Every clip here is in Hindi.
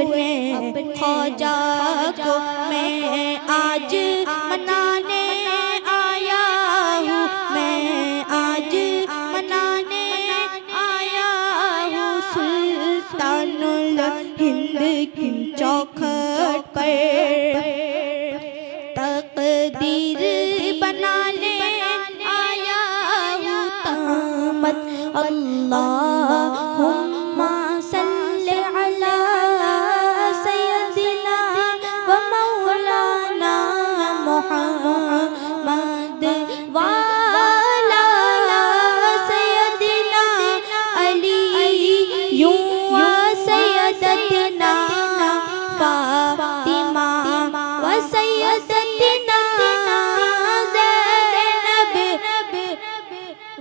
अपने ख्वाजा को मैं आज मनाने आया हूँ, मैं आज मनाने आया हूँ। सुल्तानुल हिंद की चौखट पर तकदीर बनाने आया हूँ। तामत अल्लाहुम्मा सल्ली अला सय्यदिना व मौलाना मुहम्मद व अला सय्यदिना अली व सय्यदतिना फातिमा व सय्यदतिना ज़ैनब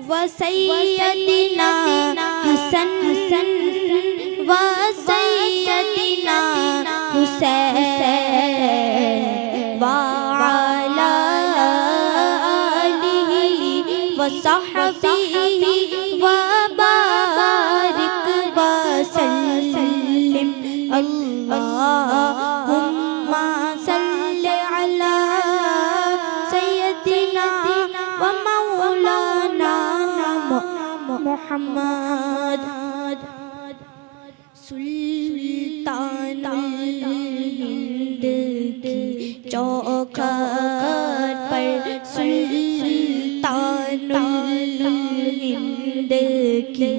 व सय्यदिना हसन व सय्यदिना हुसैन व अला आलिहि व सहबिहि व बारिक व सल्लिम। अल्लाहुम्मा सल्लि अला सय्यदिना व मौलाना मुहम्मद। सुल्तानुल हिंद की चौखट पर, सुल्तानुल हिंद की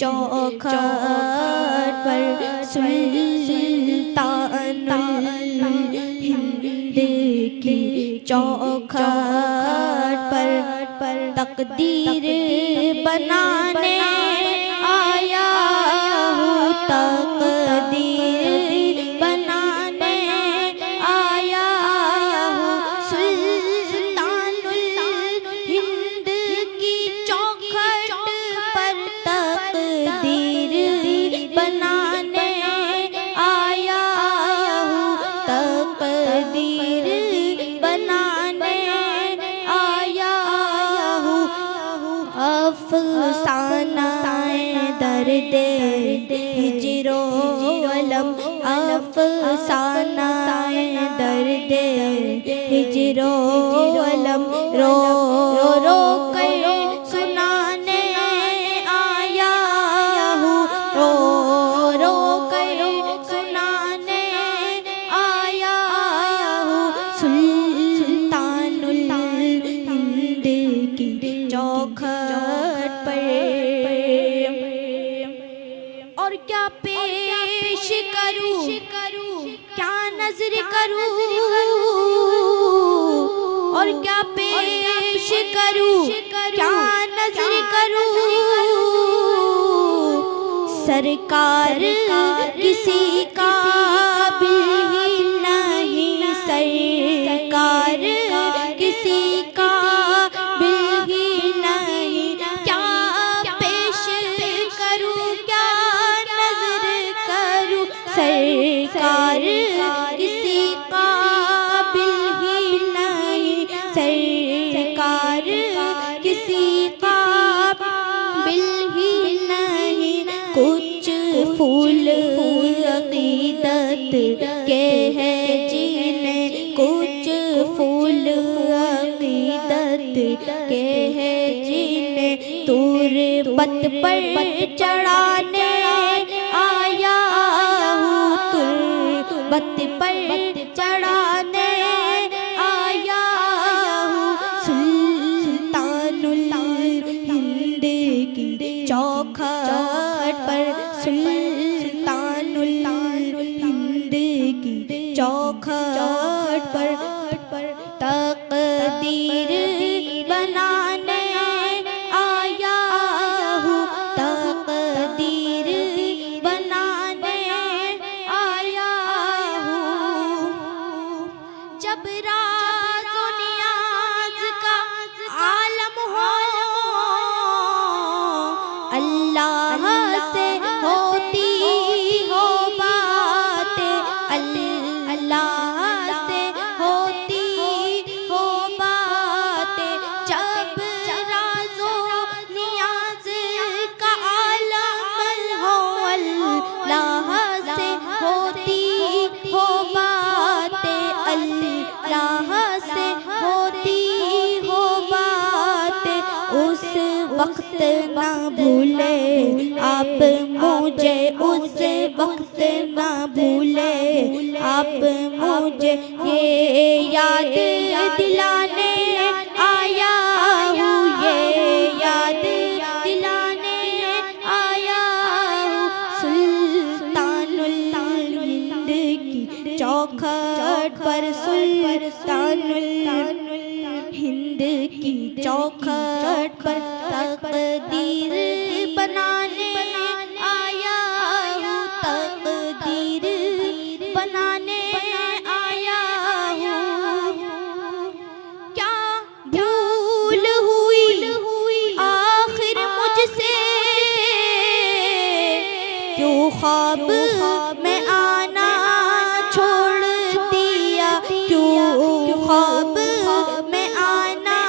चौखट पर, सुल्तानुल हिंद की चौखट पर तकदीर बनाने आया हूँ, तकदीर बनाने आया हूँ। सुल्तानुल हिंद की चौखट पर तकदीर बनाने आया हूँ, तकदीर बनाने आया हूँ। अफ़सानाए दर्दे हिजरो अलम, अफ़सानाए दर्दे हिजरो अलम रो रो कर सुनाने आया हूँ, रो रो कर सुनाने आया हूँ। सुल्तानुल हिंद की चौखट पर और क्या पेश करूं, क्या नजर करूं, और क्या पेश करूं, क्या नजर करूं। सरकार किसी काबिल ही नहीं, सरकार किसी काबिल ही नहीं। क्या पेश करूं, क्या नजर करूं, सरकार किसी काबिल ही नहीं, सरकार किसी काबिल ही नहीं। कुछ फूल अकीदत के हैं जिन्हें, कुछ फूल अकीदत के हैं जिन्हें तुरबत पर चढ़ाने आया हूँ, तुरबत पर चढ़ाने आया हूँ। सुल्तानुल हिंद की चौखट पर, सुल्तानुल हिंद की चौखट पर तकदीर बनाने आया हूँ, तकदीर बनाने आया हूँ। जब राज़ व नियाज़ का आलम हो, अल्लाह से होती ना भूले, आप मुझे उस वक्त ना भूले, आप मुझे ये याद दिलाने आया हूँ, ये याद दिलाने आया हूँ। सुल्तानुल हिंद की चौखट पर, सुल्तानुल हिंद की चौखट पर तकदीर बनाने आया हूँ, तकदीर बनाने आया हूँ। क्या भूल हुई आखिर मुझसे, क्यों ख्वाब में आना छोड़ दिया, क्यों ख्वाब में आना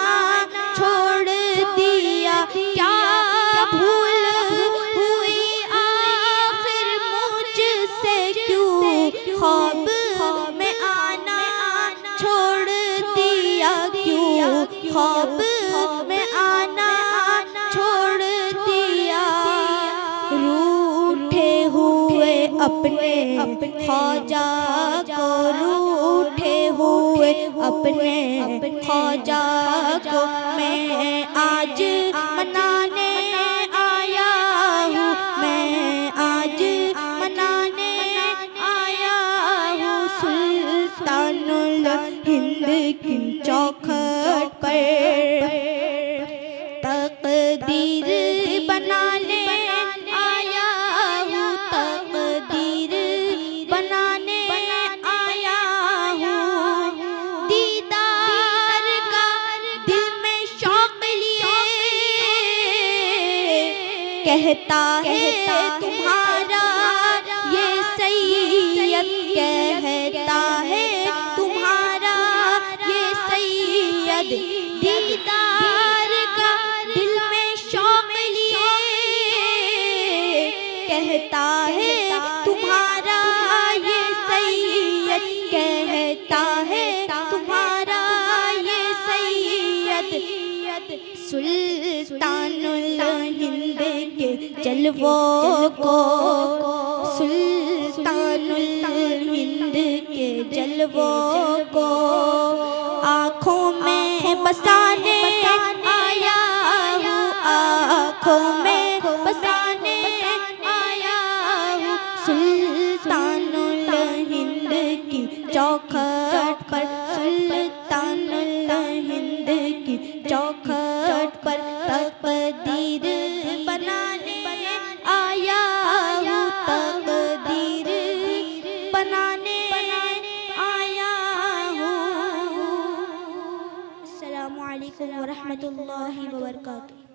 छोड़ दिया। क्या भूल हुई आखिर मुझसे, क्यों ख्वाब में आना छोड़ दिया, क्यों ख्वाब में आना छोड़ दिया। रूठे हुए अपने ख्वाजा को, रूठे हुए अपने ख्वाजा को मैं आज मनाने आया हूँ, मैं आज मनाने आया हूँ। सुल्तानुल हिंद की चौखट पर तकदीर बनाने आया हूँ, तकदीर बनाने आया हूँ। दीदार का दिल में शौक लिए कहता है तुम्हारा ये सैयद, कहता है तुम्हारा ये सैयद। दीदार का दिल में शौक लिए कहता है तुम्हारा ये सैयद, कहता है तुम्हारा ये सैयद। सुल्तानुल हिंद के जलवों को, सुल्तानुल हिंद के जलवों को आँखों में बसाने आया हूँ, आँखों में बसाने आया हूँ। सुल्तानुल हिंद की चौखट पर, सुल्तानुल हिंद की चौखट पर तकदीर बनाने आया हूँ, तकदीर बनाने आया हूँ। अस्सलामु अलैकुम व रहमतुल्लाहि व बरकातुहू।